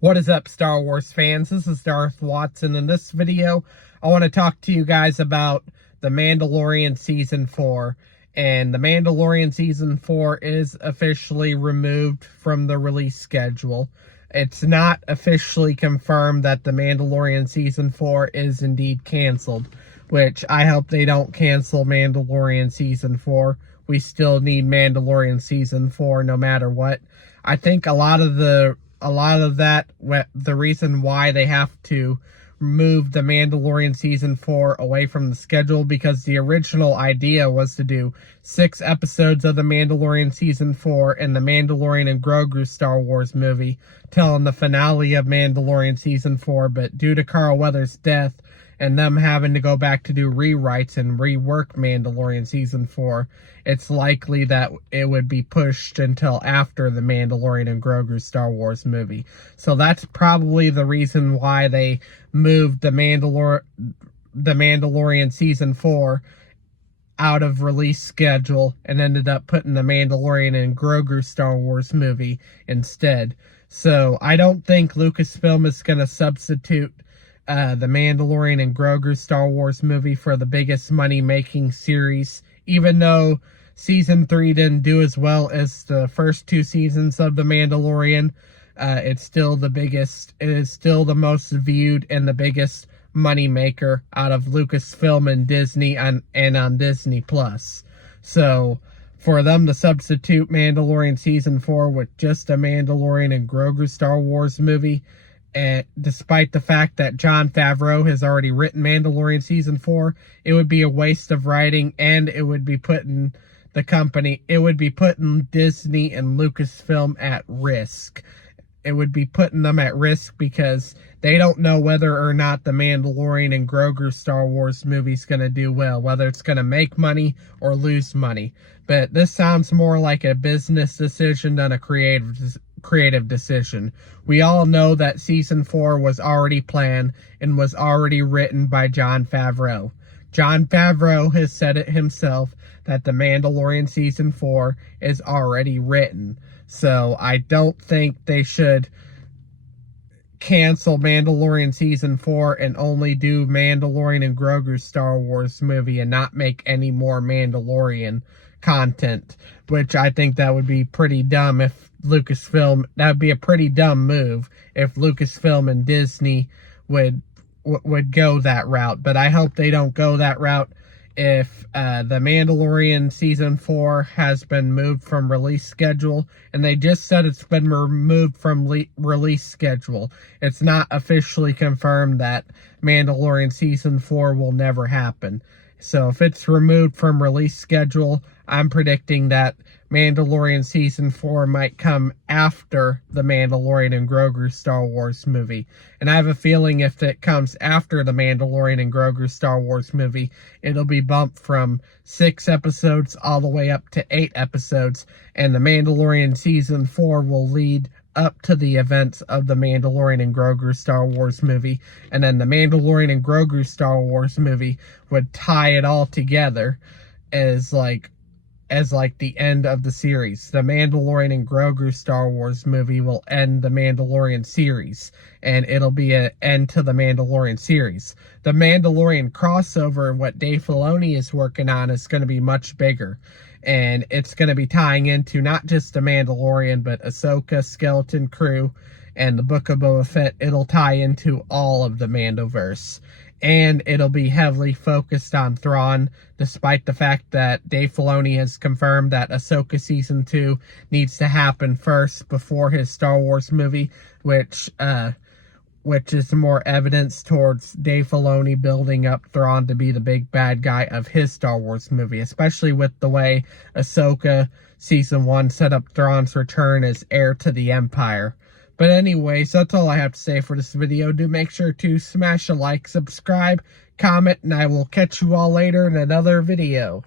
What is up, Star Wars fans? This is Darth Watson. In this video, I want to talk to you guys about The Mandalorian Season 4. And The Mandalorian Season 4 is officially removed from the release schedule. It's not officially confirmed that The Mandalorian Season 4 is indeed canceled, which I hope they don't cancel Mandalorian Season 4. We still need Mandalorian Season 4 no matter what. I think a lot of that, the reason why they have to move The Mandalorian Season 4 away from the schedule, because the original idea was to do 6 episodes of The Mandalorian Season 4 and The Mandalorian and Grogru Star Wars movie, telling the finale of Mandalorian Season 4, but due to Carl Weathers' death and them having to go back to do rewrites and rework Mandalorian Season 4, it's likely that it would be pushed until after the Mandalorian and Grogu Star Wars movie. So that's probably the reason why they moved the Mandalorian Season 4 out of release schedule and ended up putting the Mandalorian and Grogu Star Wars movie instead. So I don't think Lucasfilm is going to substitute the Mandalorian and Grogu Star Wars movie for the biggest money-making series. Even though Season 3 didn't do as well as the first 2 seasons of The Mandalorian, it's still the biggest, it is still the most viewed and the biggest money-maker out of Lucasfilm and Disney and on Disney+. So, for them to substitute Mandalorian Season 4 with just a Mandalorian and Grogu Star Wars movie, and despite the fact that Jon Favreau has already written Mandalorian Season 4, it would be a waste of writing, and it would be putting Disney and Lucasfilm at risk. It would be putting them at risk because they don't know whether or not the Mandalorian and Grogu Star Wars movie is going to do well, whether it's going to make money or lose money. But this sounds more like a business decision than a creative decision. We all know that Season 4 was already planned and was already written by Jon Favreau. Jon Favreau has said it himself that The Mandalorian Season 4 is already written. So I don't think they should cancel Mandalorian Season 4 and only do Mandalorian and Grogu Star Wars movie and not make any more Mandalorian content, which I think that would be pretty dumb if Lucasfilm, that would be a pretty dumb move if Lucasfilm and Disney would go that route. But I hope they don't go that route. If the Mandalorian Season 4 has been moved from release schedule, and they just said it's been removed from release schedule, it's not officially confirmed that Mandalorian Season 4 will never happen. So if it's removed from release schedule, I'm predicting that Mandalorian Season 4 might come after the Mandalorian and Grogu Star Wars movie. And I have a feeling if it comes after the Mandalorian and Grogu Star Wars movie, it'll be bumped from 6 episodes all the way up to 8 episodes. And the Mandalorian Season 4 will lead up to the events of the Mandalorian and Grogu Star Wars movie. And then the Mandalorian and Grogu Star Wars movie would tie it all together as like the end of the series. The Mandalorian and Grogu Star Wars movie will end the Mandalorian series, and it'll be an end to the Mandalorian series. The Mandalorian crossover, what Dave Filoni is working on, is going to be much bigger, and it's going to be tying into not just the Mandalorian, but Ahsoka, Skeleton Crew, and the Book of Boba Fett. It'll tie into all of the Mandoverse. And it'll be heavily focused on Thrawn, despite the fact that Dave Filoni has confirmed that Ahsoka Season 2 needs to happen first before his Star Wars movie, which is more evidence towards Dave Filoni building up Thrawn to be the big bad guy of his Star Wars movie, especially with the way Ahsoka Season 1 set up Thrawn's return as heir to the Empire. But anyways, that's all I have to say for this video. Do make sure to smash a like, subscribe, comment, and I will catch you all later in another video.